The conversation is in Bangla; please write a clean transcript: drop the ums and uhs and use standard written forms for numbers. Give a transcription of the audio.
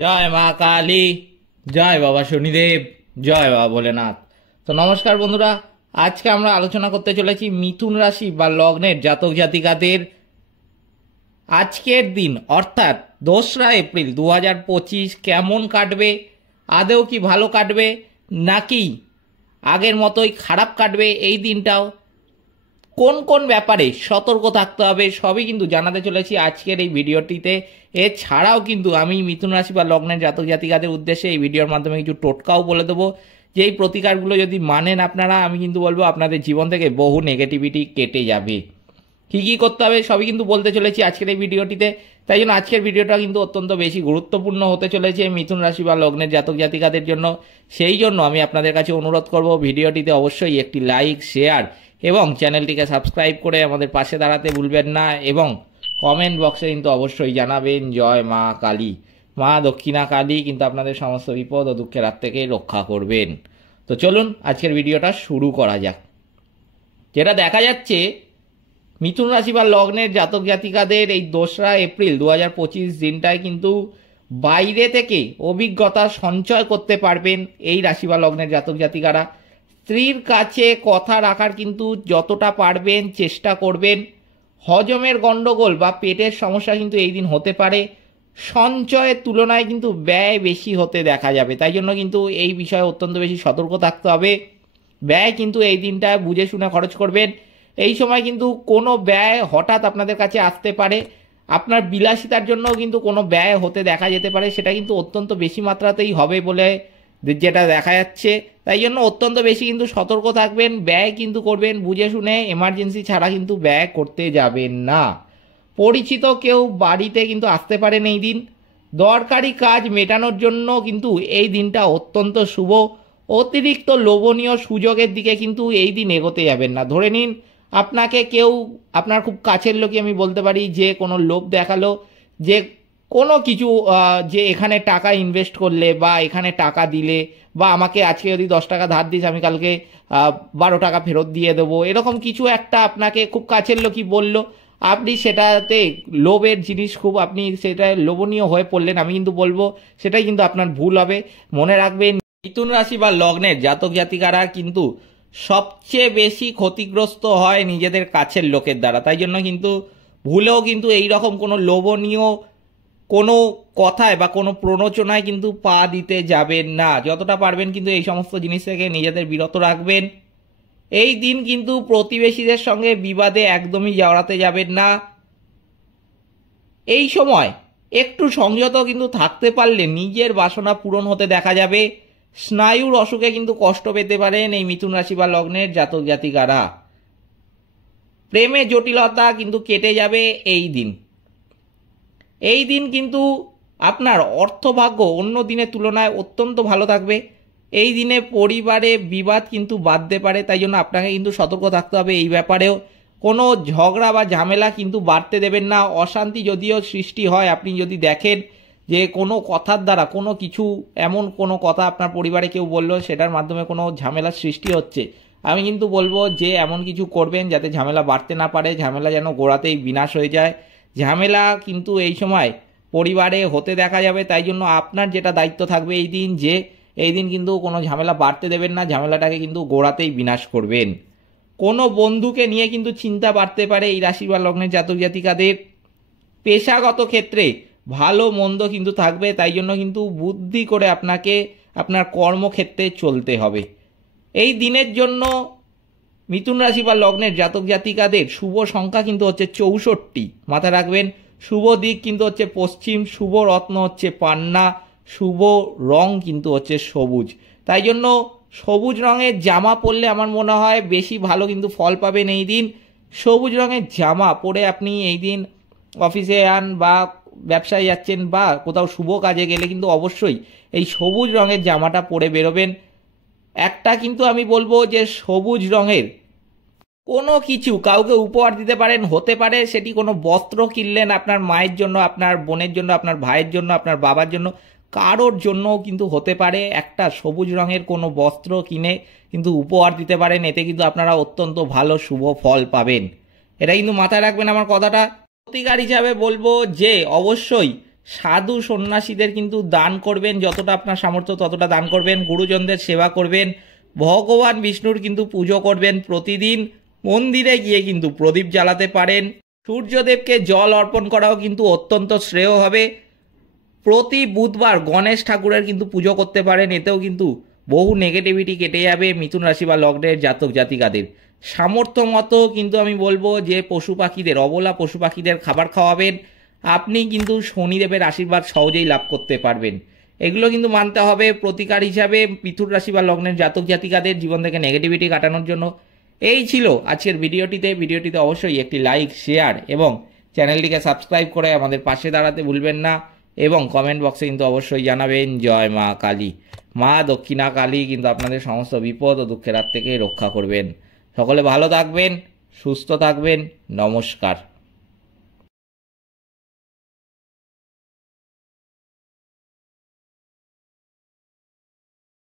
জয় মা কালী, জয় বাবা শনিদেব, জয় বাবা ভোলেনাথ। তো নমস্কার বন্ধুরা, আজকে আমরা আলোচনা করতে চলেছি মিথুন রাশি বা লগ্নের জাতক জাতিকাদের আজকের দিন অর্থাৎ 2রা এপ্রিল 2025 কেমন কাটবে, আদৌ কি ভালো কাটবে নাকি আগের মতোই খারাপ কাটবে, এই দিনটাও কোন কোন ব্যাপারে সতর্ক থাকতে হবে সবই কিন্তু জানাতে চলেছি আজকের এই ভিডিওটিতে। এছাড়াও কিন্তু আমি মিথুন রাশি বা লগ্নের জাতক জাতিকাদের উদ্দেশ্যে এই ভিডিওর মাধ্যমে কিছু টোটকাও বলে দেবো, যে এই প্রতিকারগুলো যদি মানেন আপনারা, আমি কিন্তু বলবো আপনাদের জীবন থেকে বহু নেগেটিভিটি কেটে যাবে। কী কী করতে হবে সবই কিন্তু বলতে চলেছি আজকের এই ভিডিওটিতে। তাই জন্য আজকের ভিডিওটা কিন্তু অত্যন্ত বেশি গুরুত্বপূর্ণ হতে চলেছে মিথুন রাশি বা লগ্নের জাতক জাতিকাদের জন্য। সেই জন্য আমি আপনাদের কাছে অনুরোধ করব, ভিডিওটিতে অবশ্যই একটি লাইক, শেয়ার এবং চ্যানেলটিকে সাবস্ক্রাইব করে আমাদের পাশে দাঁড়াতে ভুলবেন না, এবং কমেন্ট বক্সে কিন্তু অবশ্যই জানাবেন জয় মা কালী। মা দক্ষিণা কালী কিন্তু আপনাদের সমস্ত বিপদ ও দুঃখের হাত থেকে রক্ষা করবেন। তো চলুন আজকের ভিডিওটা শুরু করা যাক। যেটা দেখা যাচ্ছে মিথুন রাশি বা লগ্নের জাতক জাতিকাদের এই 2রা এপ্রিল 2025 দিনটায় কিন্তু বাইরে থেকে অভিজ্ঞতা সঞ্চয় করতে পারবেন এই রাশি বা লগ্নের জাতক জাতিকারা। স্ত্রীর কাছে কথা রাখার কিন্তু যতটা পারবেন চেষ্টা করবেন। হজমের গণ্ডগোল বা পেটের সমস্যা কিন্তু এই দিন হতে পারে। সঞ্চয়ের তুলনায় কিন্তু ব্যয় বেশি হতে দেখা যাবে, তাই জন্য কিন্তু এই বিষয়ে অত্যন্ত বেশি সতর্ক থাকতে হবে। ব্যয় কিন্তু এই দিনটা বুঝে শুনে খরচ করবেন। এই সময় কিন্তু কোনো ব্যয় হঠাৎ আপনাদের কাছে আসতে পারে, আপনার বিলাসিতার জন্যও কিন্তু কোনো ব্যয় হতে দেখা যেতে পারে, সেটা কিন্তু অত্যন্ত বেশি মাত্রাতেই হবে বলে যেটা দেখা যাচ্ছে। তাই জন্য অত্যন্ত বেশি কিন্তু সতর্ক থাকবেন, ব্যয় কিন্তু করবেন বুঝে শুনে, এমার্জেন্সি ছাড়া কিন্তু ব্যয় করতে যাবেন না। পরিচিত কেউ বাড়িতে কিন্তু আসতে পারেন এই দিন। দরকারি কাজ মেটানোর জন্য কিন্তু এই দিনটা অত্যন্ত শুভ। অতিরিক্ত লোভনীয় সুযোগের দিকে কিন্তু এই দিন এগোতে যাবেন না। ধরে নিন আপনাকে কেউ, আপনার খুব কাছের লোকই আমি বলতে পারি, যে কোনো লোভ দেখালো যে কোনো কিছু, যে এখানে টাকা ইনভেস্ট করলে বা এখানে টাকা দিলে বা আমাকে আজকে যদি 10 টাকা ধার দিস আমি কালকে 12 টাকা ফেরত দিয়ে দেবো, এরকম কিছু একটা আপনাকে খুব কাছের লোকই বলল, আপনি সেটাতে লোভের জিনিস খুব, আপনি সেটা লোভনীয় হয়ে পড়লেন। আমি কিন্তু বলবো সেটাই কিন্তু আপনার ভুল হবে। মনে রাখবেন মিথুন রাশি বা লগ্নের জাতক জাতিকারা কিন্তু সবচেয়ে বেশি ক্ষতিগ্রস্ত হয় নিজেদের কাছের লোকের দ্বারা। তাই জন্য কিন্তু ভুলেও কিন্তু এই রকম কোনো লোভনীয় কোনো কথায় বা কোনো প্ররোচনায় কিন্তু পা দিতে যাবেন না। যতটা পারবেন কিন্তু এই সমস্ত জিনিস থেকে নিজেদের বিরত রাখবেন। এই দিন কিন্তু প্রতিবেশীদের সঙ্গে বিবাদে একদমই জড়াতে যাবেন না। এই সময় একটু সংযত কিন্তু থাকতে পারলে নিজের বাসনা পূরণ হতে দেখা যাবে। স্নায়ুর অসুখে কিন্তু কষ্ট পেতে পারেন এই মিথুন রাশি বা লগ্নের জাতক জাতিকারা। প্রেমে জটিলতা কিন্তু কেটে যাবে এই দিন। এই দিন কিন্তু আপনার অর্থভাগ্য অন্য দিনের তুলনায় অত্যন্ত ভালো থাকবে। এই দিনে পরিবারে বিবাদ কিন্তু বাড়তে পারে, তাই জন্য আপনাকে কিন্তু সতর্ক থাকতে হবে এই ব্যাপারেও। কোনো ঝগড়া বা ঝামেলা কিন্তু বাড়তে দেবেন না। অশান্তি যদিও সৃষ্টি হয়, আপনি যদি দেখেন যে কোনো কথার দ্বারা কোনো কিছু, এমন কোনো কথা আপনার পরিবারে কেউ বললো সেটার মাধ্যমে কোনো ঝামেলার সৃষ্টি হচ্ছে, আমি কিন্তু বলবো যে এমন কিছু করবেন যাতে ঝামেলা বাড়তে না পারে, ঝামেলা যেন গোড়াতেই বিনাশ হয়ে যায়। ঝামেলা কিন্তু এই সময় পরিবারে হতে দেখা যাবে, তাই জন্য আপনার যেটা দায়িত্ব থাকবে এই দিন, যে এই দিন কিন্তু কোনো ঝামেলা বাড়তে দেবেন না, ঝামেলাটাকে কিন্তু গোড়াতেই বিনাশ করবেন। কোনো বন্ধুকে নিয়ে কিন্তু চিন্তা বাড়তে পারে এই রাশি বা লগ্নের জাতক জাতিকাদের। পেশাগত ক্ষেত্রে ভালো মন্দ কিন্তু থাকবে, তাই জন্য কিন্তু বুদ্ধি করে আপনাকে আপনার কর্মক্ষেত্রে চলতে হবে। এই দিনের জন্য মিথুন রাশি বা লগ্নের জাতক জাতিকাদের শুভ সংখ্যা কিন্তু হচ্ছে 64, মাথায় রাখবেন। শুভ দিক কিন্তু হচ্ছে পশ্চিম, শুভ রত্ন হচ্ছে পান্না, শুভ রং কিন্তু হচ্ছে সবুজ। তাই জন্য সবুজ রঙের জামা পরলে আমার মনে হয় বেশি ভালো কিন্তু ফল পাবেন এই দিন। সবুজ রঙের জামা পরে আপনি এই দিন অফিসে যান বা ব্যবসায় যাচ্ছেন বা কোথাও শুভ কাজে গেলে কিন্তু অবশ্যই এই সবুজ রঙের জামাটা পরে বেরোবেন। একটা কিন্তু আমি বলবো যে সবুজ রঙের কোনো কিছু কাউকে উপহার দিতে পারেন, হতে পারে সেটি কোনো বস্ত্র কিনলেন আপনার মায়ের জন্য, আপনার বোনের জন্য, আপনার ভাইয়ের জন্য, আপনার বাবার জন্য, কারোর জন্যও কিন্তু হতে পারে। একটা সবুজ রঙের কোনো বস্ত্র কিনে কিন্তু উপহার দিতে পারেন, এতে কিন্তু আপনারা অত্যন্ত ভালো শুভ ফল পাবেন। এটা কিন্তু মাথায় রাখবেন আমার কথাটা। প্রতিকার হিসাবে বলবো যে অবশ্যই সাধু সন্ন্যাসীদের কিন্তু দান করবেন, যতটা আপনার সামর্থ্য ততটা দান করবেন, গুরুজনদের সেবা করবেন, ভগবান বিষ্ণুর কিন্তু পুজো করবেন, প্রতিদিন মন্দিরে গিয়ে কিন্তু প্রদীপ জ্বালাতে পারেন, সূর্যদেবকে জল অর্পণ করাও কিন্তু অত্যন্ত শ্রেয় হবে। প্রতি বুধবার গণেশ ঠাকুরের কিন্তু পুজো করতে পারেন, এতেও কিন্তু বহু নেগেটিভিটি কেটে যাবে মিথুন রাশি বা লগ্নের জাতক জাতিকাদের। সামর্থ্য মতো কিন্তু আমি বলবো যে পশু পাখিদের, অবলা পশু পাখিদের খাবার খাওয়াবেন, আপনি কিন্তু শনিদেবের আশীর্বাদ সহজেই লাভ করতে পারবেন। এগুলো কিন্তু মানতে হবে প্রতিকার হিসাবে মিথুন রাশি বা লগ্নের জাতক জাতিকাদের জীবন থেকে নেগেটিভিটি কাটানোর জন্য। এই ছিল আজকের ভিডিওটিতে অবশ্যই একটি লাইক, শেয়ার এবং চ্যানেলটিকে সাবস্ক্রাইব করে আমাদের পাশে দাঁড়াতে ভুলবেন না, এবং কমেন্ট বক্সে কিন্তু অবশ্যই জানাবেন জয় মা কালী। মা দক্ষিণা কালী কিন্তু আপনাদের সমস্ত বিপদ ও দুঃখের হাত থেকে রক্ষা করবেন। সকলে ভালো থাকবেন, সুস্থ থাকবেন, নমস্কার।